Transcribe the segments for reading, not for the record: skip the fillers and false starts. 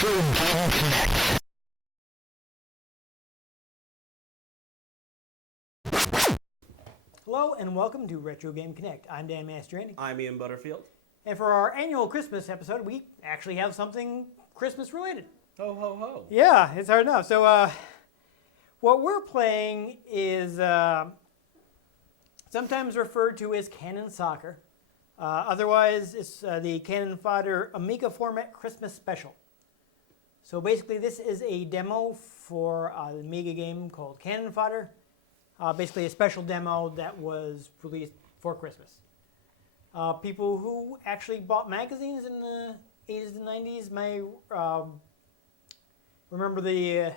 Hello and welcome to Retro Game Connect. I'm Dan Mastriani. I'm Ian Butterfield. And for our annual Christmas episode, we actually have something Christmas related. Ho, ho, ho. Yeah, it's hard enough. So what we're playing is sometimes referred to as Cannon Soccer. Otherwise, it's the Cannon Fodder Amiga format Christmas special. So basically, this is a demo for the Amiga game called Cannon Fodder. Basically, a special demo that was released for Christmas. People who actually bought magazines in the 80s and 90s may remember the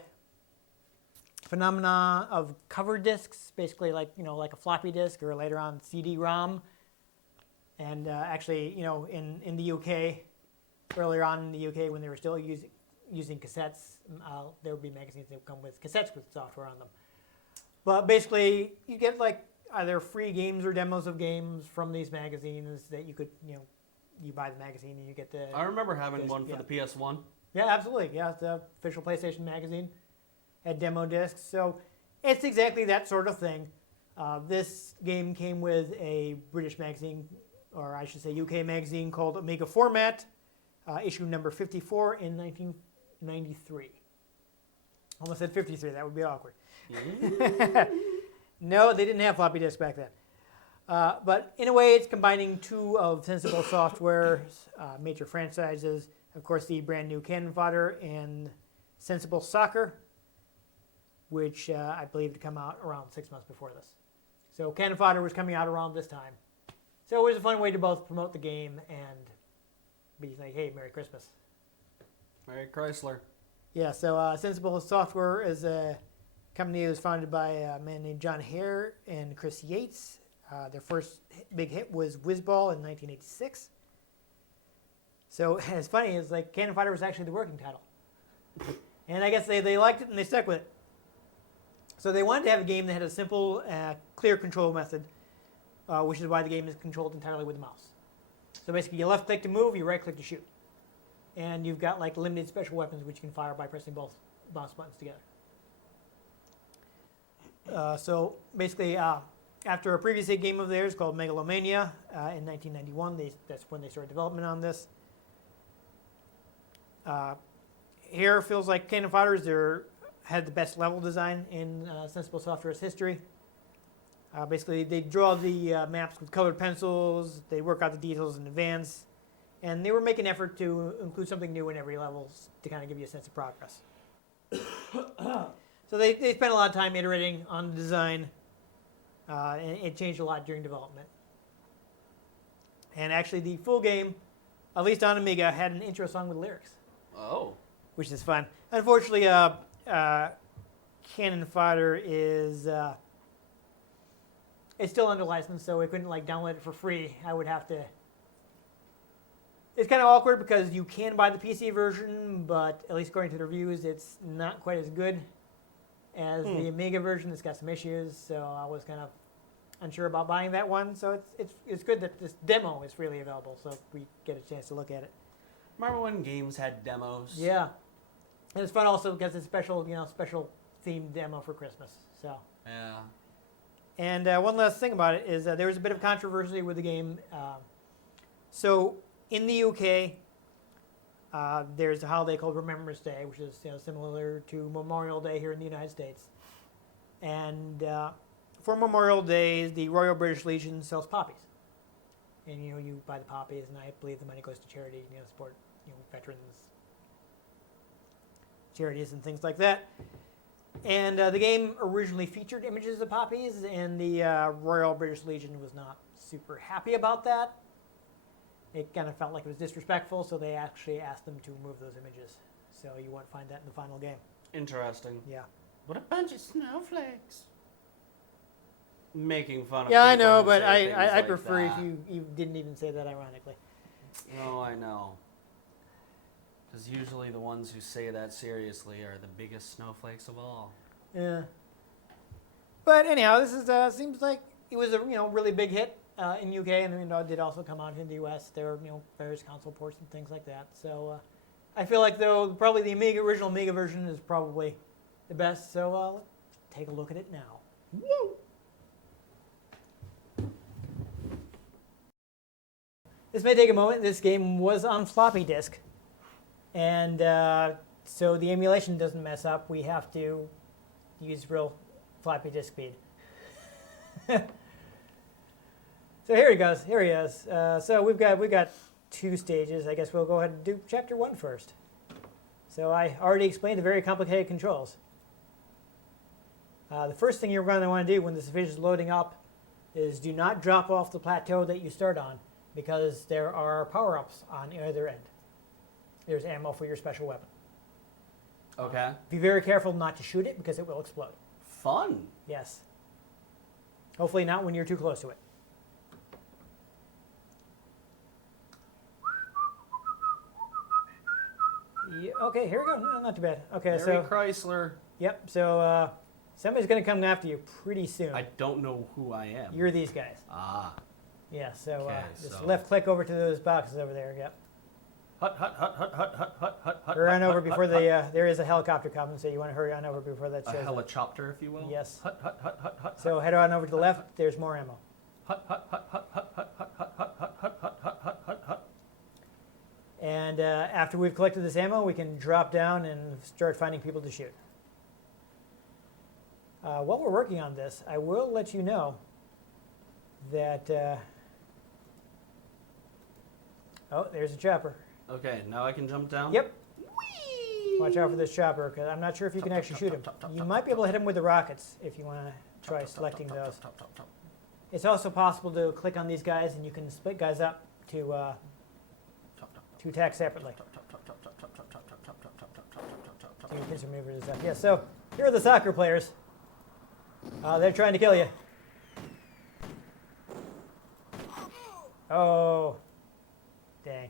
phenomena of cover discs, basically like a floppy disk or later on CD-ROM. And actually, in the UK, earlier on in the UK when they were still using cassettes, there would be magazines that would come with cassettes with software on them. But basically, you get like either free games or demos of games from these magazines that you could, you buy the magazine and you get the... I remember having one for the PS1. Yeah, absolutely. Yeah, it's the official PlayStation magazine. Had demo discs. So it's exactly that sort of thing. This game came with a British magazine, or I should say UK magazine called Amiga Format, issue number 54 in 1993. Almost said 53, that would be awkward. No, they didn't have floppy disks back then. But in a way, it's combining two of Sensible Software's major franchises. Of course, the brand new Cannon Fodder and Sensible Soccer, which I believe to come out around 6 months before this. So Cannon Fodder was coming out around this time. So it was a fun way to both promote the game and be like, hey, Merry Christmas. Merry Chrysler. Yeah, so Sensible Software is a company that was founded by a man named John Hare and Chris Yates. Their first big hit was Whizball in 1986. So it's funny, it's like Cannon Fodder was actually the working title. And I guess they liked it and they stuck with it. So they wanted to have a game that had a simple, clear control method, which is why the game is controlled entirely with the mouse. So basically you left click to move, you right click to shoot. And you've got like limited special weapons which you can fire by pressing both mouse buttons together. So basically, after a previous hit game of theirs called Megalomania in 1991, that's when they started development on this. Here feels like Cannon Fodder had the best level design in Sensible Software's history. Basically, they draw the maps with colored pencils, they work out the details in advance, and they were making an effort to include something new in every level to kind of give you a sense of progress. So they spent a lot of time iterating on the design, and it changed a lot during development. And actually, the full game, at least on Amiga, had an intro song with lyrics. Oh. Which is fun. Unfortunately, Cannon Fodder is it's still under license, so we couldn't like download it for free. I would have to. It's kind of awkward because you can buy the PC version, but at least according to the reviews, it's not quite as good as the Amiga version. It's got some issues, so I was kind of unsure about buying that one. So it's good that this demo is freely available, so we get a chance to look at it. Remember when games had demos? Yeah, and it's fun also because it's special themed demo for Christmas. So Yeah. and one last thing about it is there was a bit of controversy with the game. So in the UK, there's a holiday called Remembrance Day, which is similar to Memorial Day here in the United States. And for Memorial Day, the Royal British Legion sells poppies. And you buy the poppies, and I believe the money goes to charity, support veterans, charities, and things like that. And the game originally featured images of poppies, and the Royal British Legion was not super happy about that. It kind of felt like it was disrespectful, so they actually asked them to remove those images. So you won't find that in the final game. Interesting. Yeah. What a bunch of snowflakes. Making fun of Yeah, I people know, who but say things I like prefer that. if you didn't even say that ironically. Oh, I know. Because usually the ones who say that seriously are the biggest snowflakes of all. Yeah. But anyhow, this is seems like it was a really big hit in UK, and it did also come out in the US. There were various console ports and things like that. So I feel like, though, probably the original Amiga version is probably the best, so let's take a look at it now. Woo! This may take a moment. This game was on floppy disk, and so the emulation doesn't mess up. We have to use real floppy disk speed. So here he goes. Here he is. So we've got 2 stages. I guess we'll go ahead and do chapter 1 first. So I already explained the very complicated controls. The first thing you're going to want to do when this division is loading up is do not drop off the plateau that you start on, because there are power-ups on either end. There's ammo for your special weapon. Okay. Be very careful not to shoot it, because it will explode. Fun. Yes. Hopefully not when you're too close to it. Yeah, okay, here we go. No, not too bad. Okay, Mary so Chrysler. yep. So somebody's going to come after you pretty soon. I don't know who I am. You're these guys. Ah. Yeah. So Okay, just so- left click over to those boxes over there. Yep. Hut, hut, hut, hut, hut, hut, hut, hut, hut. Run hut, over hut, before hut, the there is a helicopter coming, so you want to hurry on over before that shows a up. helicopter, if you will. Yes. Hut, hut, hut, hut, hut. So head on over to the left. There's more ammo. Hut, hut, hut, hut, hut, hut, hut, hut, hut, hut, hut, hut, hut, hut, hut, hut. And after we've collected this ammo, we can drop down and start finding people to shoot. While we're working on this, I will let you know that... oh, there's a chopper. Okay, now I can jump down? Yep. Whee! Watch out for this chopper, because I'm not sure if you can actually shoot him. You might be able to hit him with the rockets if you want to try selecting those. It's also possible to click on these guys, and you can split guys up to attack separately. So you can remove it and stuff. Yeah, so here are the soccer players. They're trying to kill you. Oh. Dang.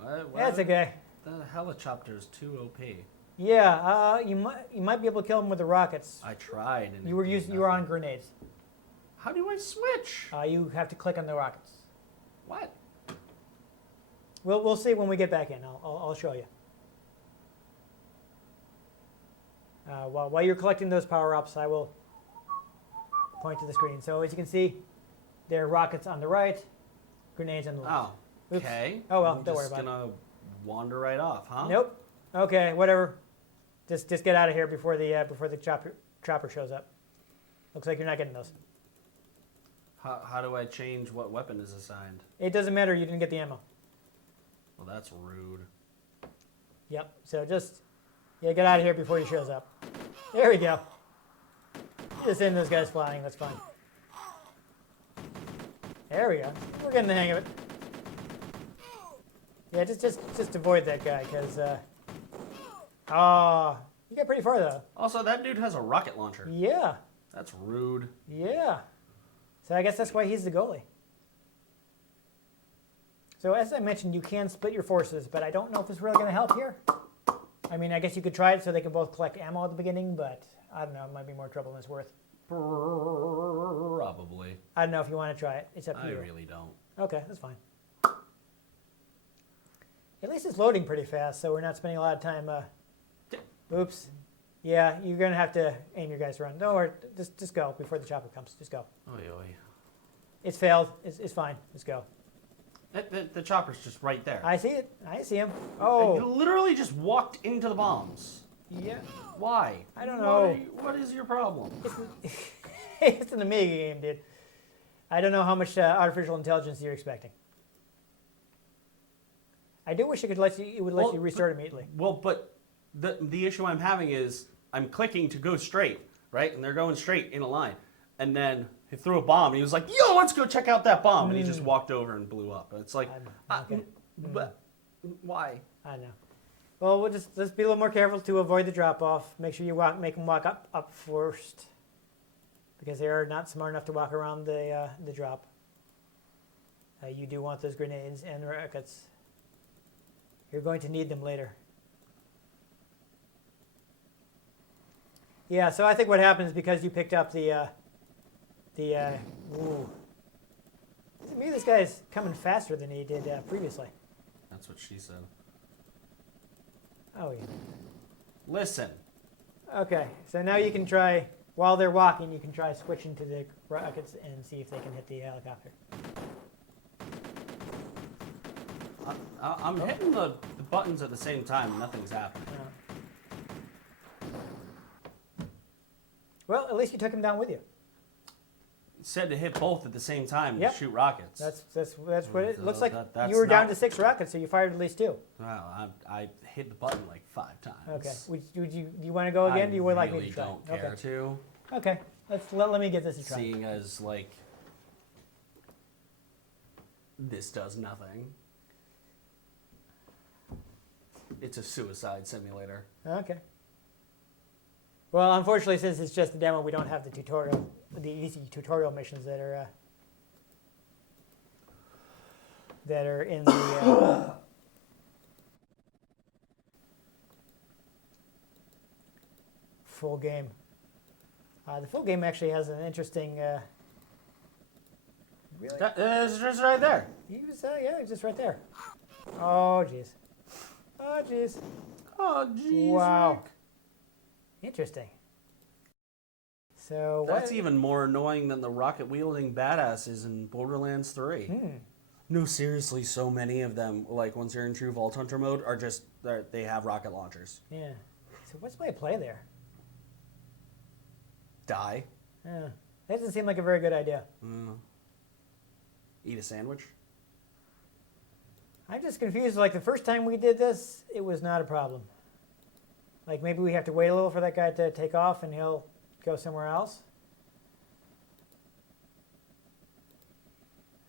What? That's okay. The helicopter is too OP. Yeah, you might be able to kill them with the rockets. I tried. And You were on grenades. How do I switch? You have to click on the rockets. What? We'll see when we get back in. I'll show you. While you're collecting those power-ups, I will point to the screen. So as you can see, there are rockets on the right, grenades on the left. Oh. Oops. Okay. Oh, well, I'm don't worry just about it. gonna wander right off, huh? Nope. Okay, whatever. Just get out of here before the chopper shows up. Looks like you're not getting those. How do I change what weapon is assigned? It doesn't matter. You didn't get the ammo. Well, that's rude. Yep. So just get out of here before he shows up. There we go. Just send those guys flying. That's fine. There we go. We're getting the hang of it. Yeah, just avoid that guy, because you got pretty far though. Also, that dude has a rocket launcher. Yeah. That's rude. Yeah. So I guess that's why he's the goalie. So as I mentioned, you can split your forces, but I don't know if it's really going to help here. I mean, I guess you could try it so they can both collect ammo at the beginning, but I don't know. It might be more trouble than it's worth. Probably. I don't know if you want to try it. It's up to I you. really don't. Okay, that's fine. At least it's loading pretty fast, so we're not spending a lot of time. Oops. Yeah, you're going to have to aim your guys around. Don't worry. Just go before the chopper comes. Just go. Oy, oy. It's failed. It's fine. Just go. The chopper's just right there. I see it. I see him. You Oh. literally just walked into the bombs. Yeah. Why? I don't know. What is your problem? It's an Amiga game, dude. I don't know how much artificial intelligence you're expecting. I do wish it would let you restart immediately. Well, but the issue I'm having is I'm clicking to go straight, right? And they're going straight in a line. And then he threw a bomb, and he was like, yo, let's go check out that bomb. And he just walked over and blew up. And it's like, Okay. but why? I know. Well, let's be a little more careful to avoid the drop-off. Make sure you make them walk up first, because they are not smart enough to walk around the drop. You do want those grenades and rockets. You're going to need them later. Yeah, so I think what happens because you picked up ooh. Maybe this guy is coming faster than he did previously. That's what she said. Oh, yeah. Listen. Okay, so now you can try, while they're walking, you can try switching to the rockets and see if they can hit the helicopter. I'm hitting the buttons at the same time. And nothing's happening. Well, at least you took him down with you. It said to hit both at the same time Yep. and shoot rockets. That's what it looks like. That's You were down not- to 6 rockets, so you fired at least 2. Wow, I hit the button like 5 times. Okay. Do you want to go again? Do you would like me really to try? don't care to. Okay. Let me give this a try. Seeing as like this does nothing. It's a suicide simulator. Okay. Well, unfortunately, since it's just a demo, we don't have the tutorial, the easy tutorial missions that are in the full game. The full game actually has an interesting. Really? It's just right there. He was he's just right there. Oh jeez. Oh jeez. Oh jeez. Wow. Rick. Interesting. So That's even more annoying than the rocket wielding badasses in Borderlands 3. No, seriously, so many of them, like once you're in true Vault Hunter mode, are just they have rocket launchers. Yeah. So what's my play there? Die. That doesn't seem like a very good idea. Eat a sandwich. I'm just confused. Like the first time we did this, it was not a problem. Like maybe we have to wait a little for that guy to take off and he'll go somewhere else.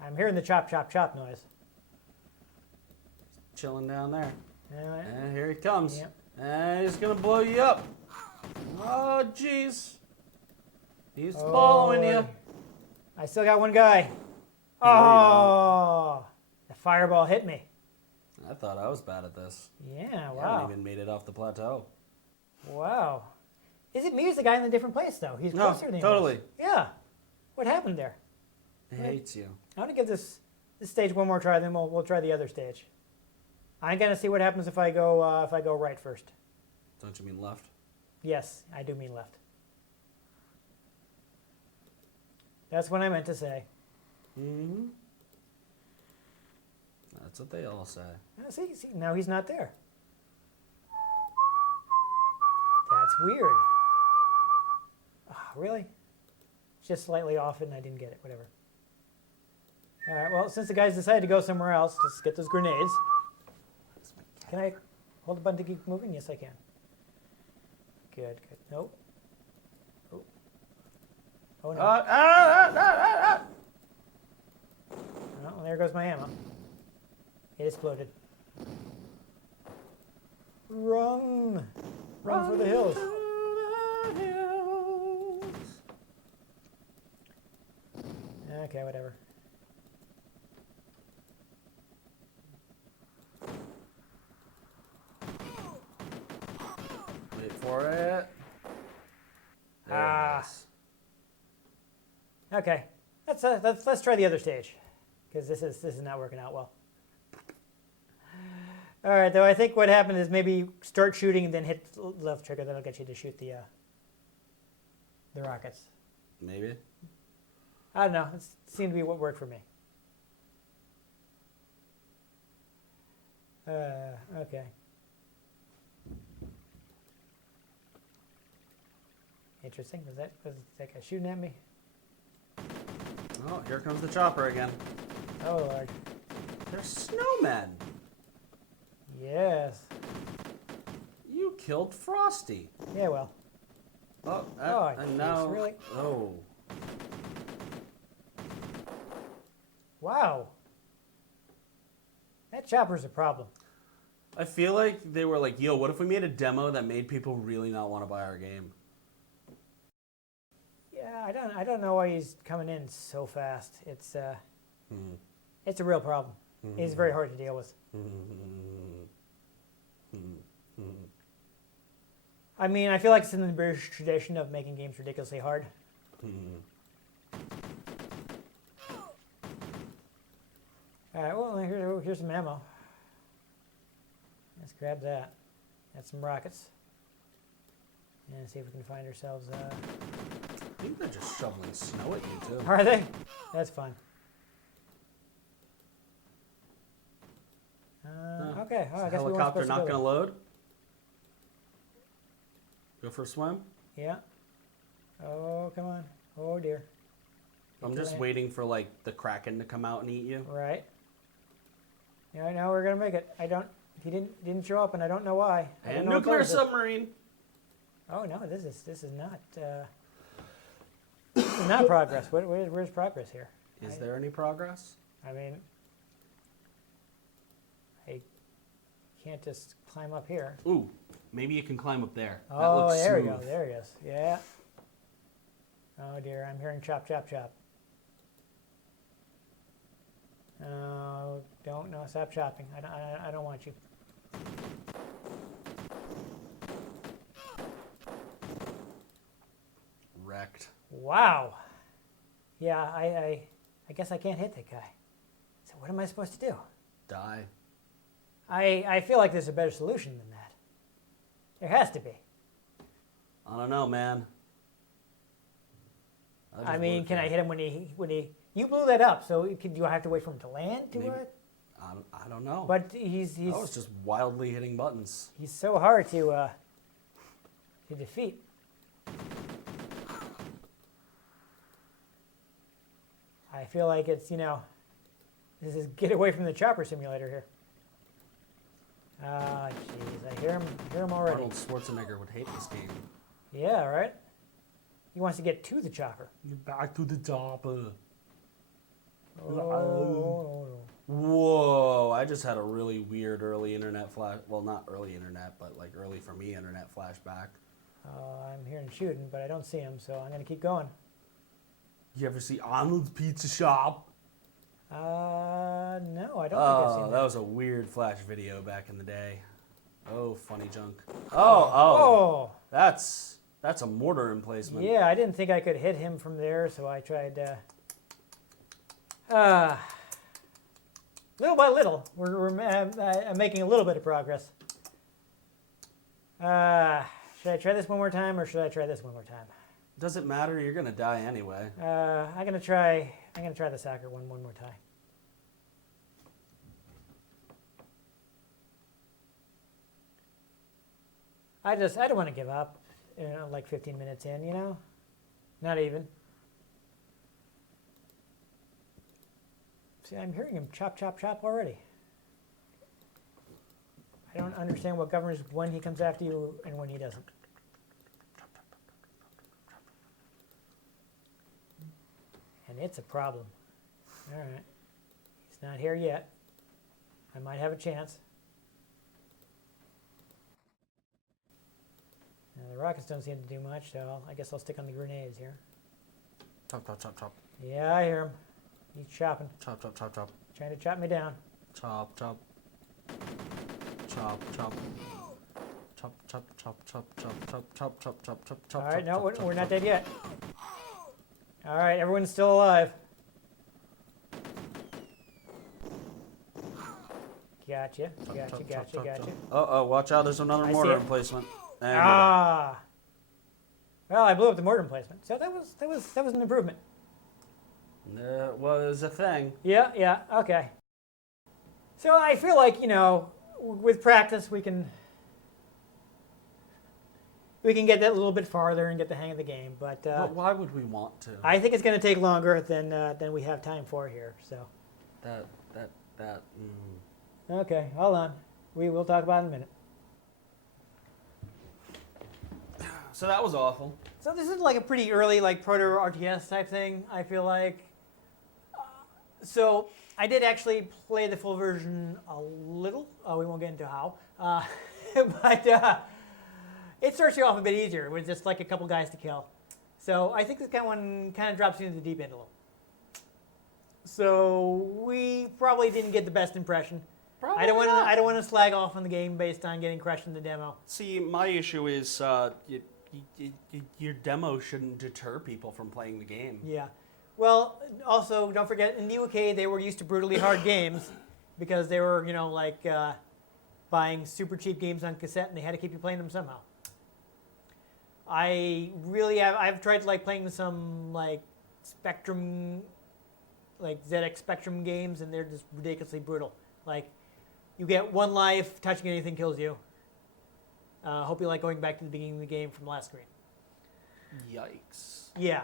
I'm hearing the chop, chop, chop noise. Chilling down there. Yeah. And here he comes. Yep. And he's going to blow you up. Oh, jeez. He's following you. I still got one guy. No, you Oh, the fireball hit me. I thought I was bad at this. Yeah, I haven't wow. even made it off the plateau. Wow. Is it me or is the guy in a different place, though? He's No, closer than he totally. was. Yeah. What happened there? He hates you. I want to give this stage one more try, then we'll try the other stage. I'm going to see what happens if I go right first. Don't you mean left? Yes, I do mean left. That's what I meant to say. Mm-hmm. That's what they all say. See, now he's not there. That's weird. Oh, really? Just slightly off and I didn't get it, whatever. All right, well, since the guys decided to go somewhere else, let's get those grenades. Can I hold the button to keep moving? Yes, I can. Good, good. Nope. Oh, oh no. Oh, there goes my ammo. It exploded. Run! Run for the hills. Okay, whatever. Wait for it. There Ah. it is. Okay, let's try the other stage, because this is not working out well. All right, though I think what happened is maybe start shooting and then hit the left trigger. That'll get you to shoot the rockets. Maybe. I don't know. It seemed to be what worked for me. Okay. Interesting. Was that guy shooting at me? Oh, here comes the chopper again. Oh Lord. They're snowmen. Yes. You killed Frosty. Yeah. Well. Oh, Oh, and jeez, now. really? Oh. Wow. That chopper's a problem. I feel like they were like, yo, what if we made a demo that made people really not want to buy our game? Yeah, I don't know why he's coming in so fast. It's a real problem. It's very hard to deal with. I mean, I feel like it's in the British tradition of making games ridiculously hard. All right, well, here's some ammo. Let's grab that. Got some rockets. And see if we can find ourselves. I think they're just shoveling snow at you, too. Are they? That's fun. Okay. Oh, I guess we weren't Helicopter supposed not to going to go load? Go for a swim? there. Yeah. Oh, come on. Oh, dear. I'm just waiting for, like, the Kraken to come out and eat you. Right. Yeah, now we're going to make it. He didn't show up, and I don't know why. I don't And know what nuclear color is it. submarine. Oh, no, this is not... this is not progress. Where's progress here? Is there any progress? I mean, I can't just climb up here. Ooh, maybe you can climb up there. That Oh, looks there we smooth. go. There he is. Yeah. Oh, dear. I'm hearing chop, chop, chop. Oh, no, stop chopping. I don't want you. Wrecked. Wow. Yeah, I guess I can't hit that guy. So what am I supposed to do? Die. I feel like there's a better solution than that. There has to be. I don't know, man. I mean, can I hit him when he? You blew that up, so do I have to wait for him to land to Maybe. it? I don't know. But he's I was just wildly hitting buttons. he's so hard to defeat. I feel like it's this is get away from the chopper simulator here. Ah, jeez, I hear him already. Arnold Schwarzenegger would hate this game. Yeah, right. He wants to get to the chopper. Back to the chopper. Oh. Whoa, I just had a really weird early internet flash. Well, not early internet, but like early for me internet flashback. I'm hearing shooting, but I don't see him, so I'm going to keep going. You ever see Arnold's Pizza Shop? No, I don't think I've Oh, seen that was a weird flash video back in the day. Oh, funny junk. Oh, Oh, that's a mortar emplacement. yeah, I didn't think I could hit him from there, so I tried. Little by little, I'm making a little bit of progress. Should I try this one more time, or should I try this one more time? Does it matter? You're gonna die anyway. I'm gonna try the soccer one more time. I don't want to give up. Like 15 minutes in, not even. See, I'm hearing him chop, chop, chop already. I don't understand what governs when he comes after you and when he doesn't. And it's a problem. All right. He's not here yet. I might have a chance. Now, the rockets don't seem to do much, so I guess I'll stick on the grenades here. Chop, chop, chop, chop. Yeah, I hear him. He's chopping. Chop, chop, chop, chop. Trying to chop me down. Chop, chop. Chop, chop. Chop, chop, chop, chop, chop, chop, chop, chop, chop, chop, chop. All right, no, we're not dead yet. All right, everyone's still alive. Gotcha. Uh-oh, watch out, there's another I see mortar it. emplacement. And Ah. Well, I blew up the mortar emplacement, so that was an improvement. there was a thing. Yeah, okay. So I feel like, with practice we can get that a little bit farther and get the hang of the game, but But why would we want to? I think it's going to take longer than we have time for here. So. That. Okay, hold on. We will talk about it in a minute. So that was awful. So this is like a pretty early, like proto RTS type thing. I feel like. So I did actually play the full version a little. We won't get into how, but it starts you off a bit easier with just like a couple guys to kill. So I think this one kind of drops you into the deep end a little. So we probably didn't get the best impression. Probably I don't not. want to slag off on the game based on getting crushed in the demo. See, my issue is your demo shouldn't deter people from playing the game. Yeah. Well, also don't forget in the UK they were used to brutally hard games because they were buying super cheap games on cassette, and they had to keep you playing them somehow. I've tried like playing some like Spectrum, like ZX Spectrum games, and they're just ridiculously brutal. Like, you get one life, touching anything kills you. Hope you like going back to the beginning of the game from the last screen. Yikes. Yeah.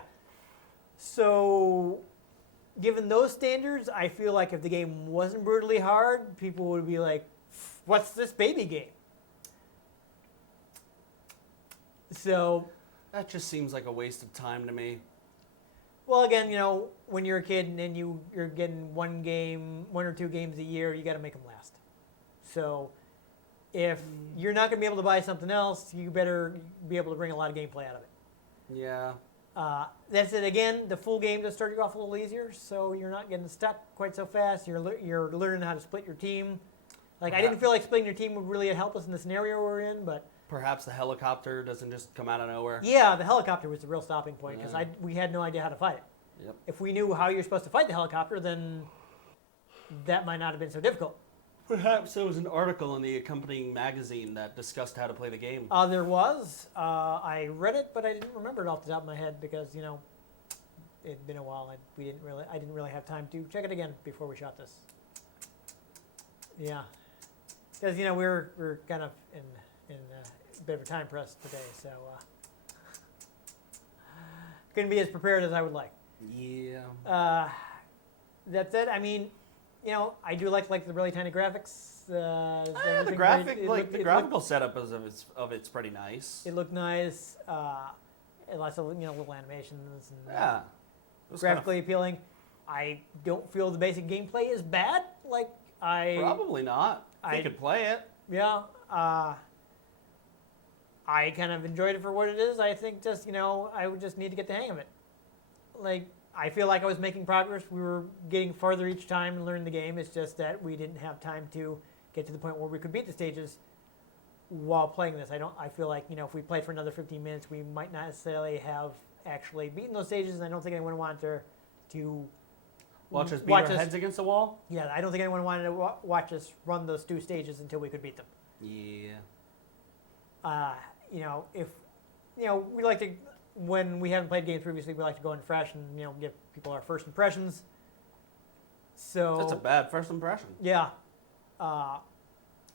So, given those standards, I feel like if the game wasn't brutally hard, people would be like, what's this baby game? So, That just seems like a waste of time to me. well, again, when you're a kid and you're getting one or two games a year, you got to make them last. So, if you're not going to be able to buy something else, you better be able to bring a lot of gameplay out of it. Yeah. That's it. Again, the full game does start you off a little easier, so you're not getting stuck quite so fast. You're learning how to split your team. Like, I didn't feel like splitting your team would really help us in the scenario we're in, but Perhaps the helicopter doesn't just come out of nowhere. yeah, the helicopter was the real stopping point because Yeah. we had no idea how to fight it. Yep. If we knew how you're supposed to fight the helicopter, then that might not have been so difficult. Perhaps there was an article in the accompanying magazine that discussed how to play the game. There was. I read it, but I didn't remember it off the top of my head because it'd been a while. I didn't really have time to check it again before we shot this. Yeah, because we're kind of in a bit of a time press today, so couldn't be as prepared as I would like. Yeah. That's it. I mean, I do like the really tiny graphics. The graphical setup of it's pretty nice. It looked nice. Lots of little animations and Yeah. It was graphically appealing. I don't feel the basic gameplay is bad. Probably not. You could play it. Yeah. I kind of enjoyed it for what it is. I think just I would just need to get the hang of it. I feel like I was making progress. We were getting farther each time and learning the game. It's just that we didn't have time to get to the point where we could beat the stages while playing this. I feel like, if we played for another 15 minutes, we might not necessarily have actually beaten those stages, and I don't think anyone wanted to Watch us beat our heads against the wall? Yeah, I don't think anyone wanted to watch us run those two stages until we could beat them. Yeah. If we like to, when we haven't played games previously, we like to go in fresh and give people our first impressions. So That's a bad first impression. yeah,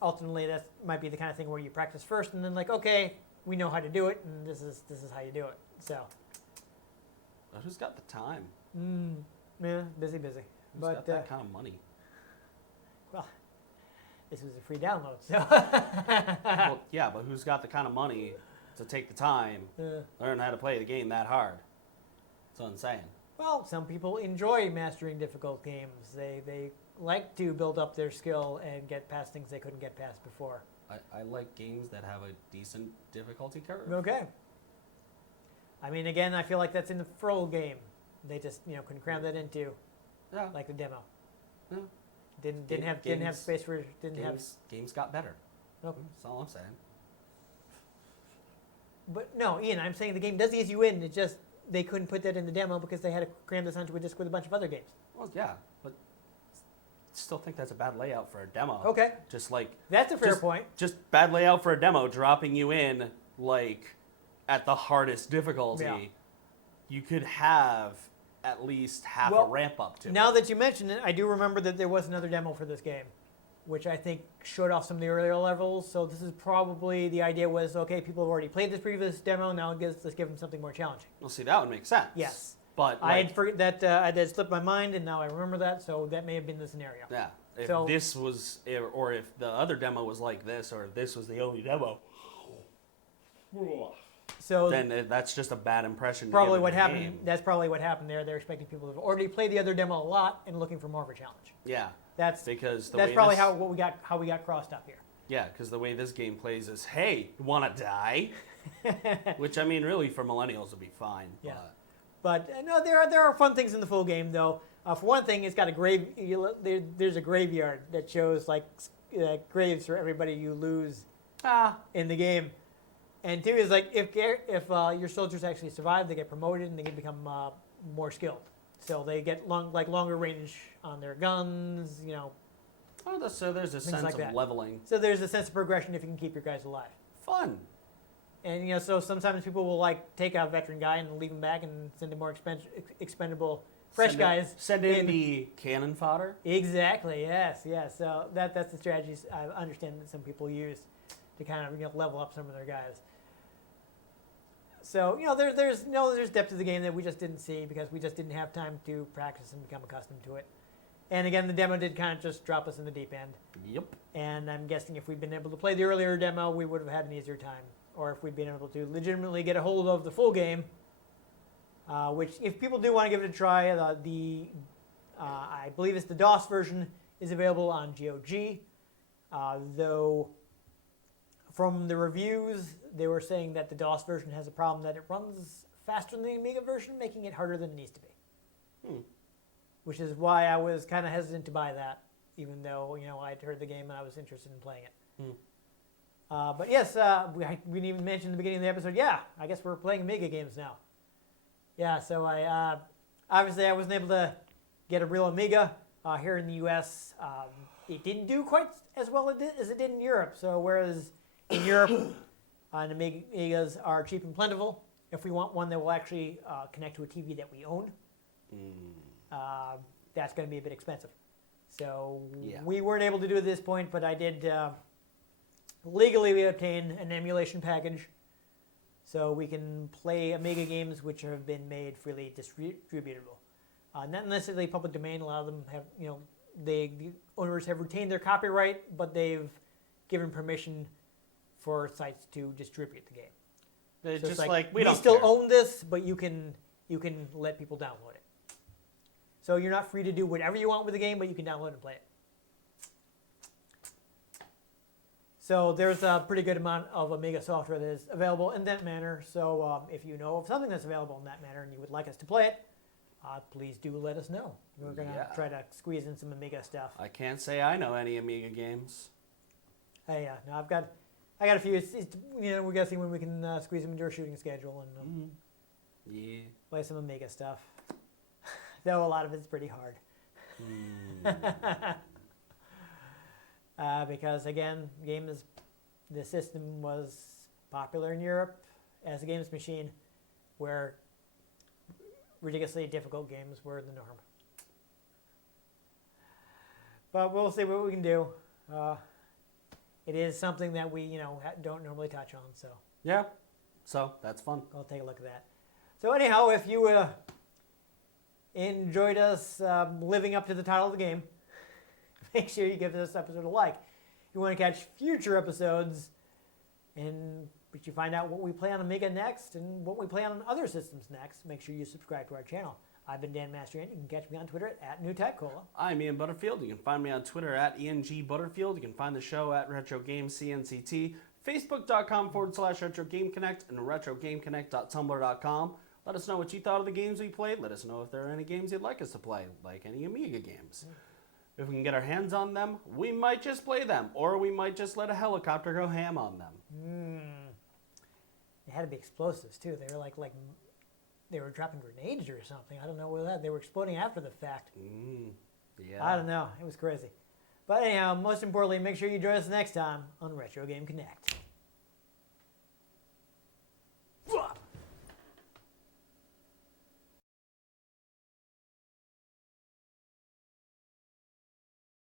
ultimately that might be the kind of thing where you practice first and then okay, we know how to do it and this is how you do it. So But who's got the time? Yeah, busy. Who's But got that kind of money? well, this was a free download, so Well, yeah, but who's got the kind of money to take the time, learn how to play the game that hard? That's what I'm saying. well, some people enjoy mastering difficult games. They like to build up their skill and get past things they couldn't get past before. I like games that have a decent difficulty curve. Okay. I mean, again, I feel like that's in the Froll game. They just couldn't cram that into Yeah. like the demo. Yeah. Didn't have space for Games got better. Nope. That's all I'm saying. But no, Ian, I'm saying the game does ease you in. It just they couldn't put that in the demo because they had to cram this onto a disc with a bunch of other games. Well, yeah, but still think that's a bad layout for a demo. Okay, Just that's a fair point. Just bad layout for a demo, dropping you in at the hardest difficulty. Yeah. You could have at least half Well, a ramp up to Now it. that you mention it, I do remember that there was another demo for this game, which I think showed off some of the earlier levels. So this is probably the idea was, okay, people have already played this previous demo. Now let's give them something more challenging. Well, see, that would make sense. Yes. But I had forget that I had slipped my mind, and now I remember that. So that may have been the scenario. yeah, if So- this was, or if the other demo was like this, or if this was the only demo, So then that's just a bad impression. to probably give what the happened. game. That's probably what happened there. They're expecting people to have already played the other demo a lot and looking for more of a challenge. Yeah, That's because that's probably how we got crossed up here. Yeah, because the way this game plays is, hey, want to die? Which, I mean, really, for millennials would be fine. Yeah. But no, there are fun things in the full game, though. For one thing, it's got there's a graveyard that shows graves for everybody you lose in the game. And two is if your soldiers actually survive, they get promoted and they can become more skilled. So they get longer range on their guns. Oh, so there's a Things sense like of that. leveling. So there's a sense of progression if you can keep your guys alive. Fun. And so sometimes people will take a veteran guy and leave him back and send a more expendable fresh guys. Send in the cannon fodder. Exactly. Yes. Yes. So that's the strategies I understand that some people use to kind of level up some of their guys. So there's depth to the game that we just didn't see because we just didn't have time to practice and become accustomed to it. And again, the demo did kind of just drop us in the deep end. Yep. And I'm guessing if we'd been able to play the earlier demo, we would have had an easier time. Or if we'd been able to legitimately get a hold of the full game, which if people do want to give it a try, I believe it's the DOS version is available on GOG. Though from the reviews, they were saying that the DOS version has a problem that it runs faster than the Amiga version, making it harder than it needs to be. Which is why I was kind of hesitant to buy that, even though I'd heard the game and I was interested in playing it. But yes, we didn't even mention in the beginning of the episode. Yeah, I guess we're playing Amiga games now. Yeah, so I obviously I wasn't able to get a real Amiga here in the U.S. It didn't do quite as well as it did in Europe. So whereas in Europe, Amigas are cheap and plentiful. If we want one that will actually connect to a TV that we own, that's going to be a bit expensive. So we weren't able to do it at this point, but I did legally obtain an emulation package so we can play Amiga games which have been made freely distributable. Not necessarily public domain. A lot of them have, the owners have retained their copyright, but they've given permission for sites to distribute the game. They're so just we don't still care. own this, but you can let people download it. So you're not free to do whatever you want with the game, but you can download and play it. So there's a pretty good amount of Amiga software that is available in that manner. So if you know of something that's available in that manner and you would like us to play it, please do let us know. We're going to try to squeeze in some Amiga stuff. I can't say I know any Amiga games. Hey, no, I got a few. We got to see when we can squeeze them into our shooting schedule and play some Amiga stuff. Though a lot of it's pretty hard. Because again, the system was popular in Europe as a games machine, where ridiculously difficult games were the norm. But we'll see what we can do. It is something that we don't normally touch on, so yeah. So that's fun. I'll take a look at that. So anyhow, if you enjoyed us living up to the title of the game, make sure you give this episode a like. If you want to catch future episodes and you find out what we play on Amiga next and what we play on other systems next, make sure you subscribe to our channel. I've been Dan Mastriani. You can catch me on Twitter at NewTechCola. I'm Ian Butterfield. You can find me on Twitter at ENGButterfield. You can find the show at RetroGamesCNCT, Facebook.com/RetroGameConnect, and RetroGameConnect.tumblr.com. Let us know what you thought of the games we played. Let us know if there are any games you'd like us to play, like any Amiga games. If we can get our hands on them, we might just play them, or we might just let a helicopter go ham on them. They had to be explosives too. They were like they were dropping grenades or something. I don't know what that. They were exploding after the fact. Yeah. I don't know. It was crazy. But anyhow, most importantly, make sure you join us next time on Retro Game Connect.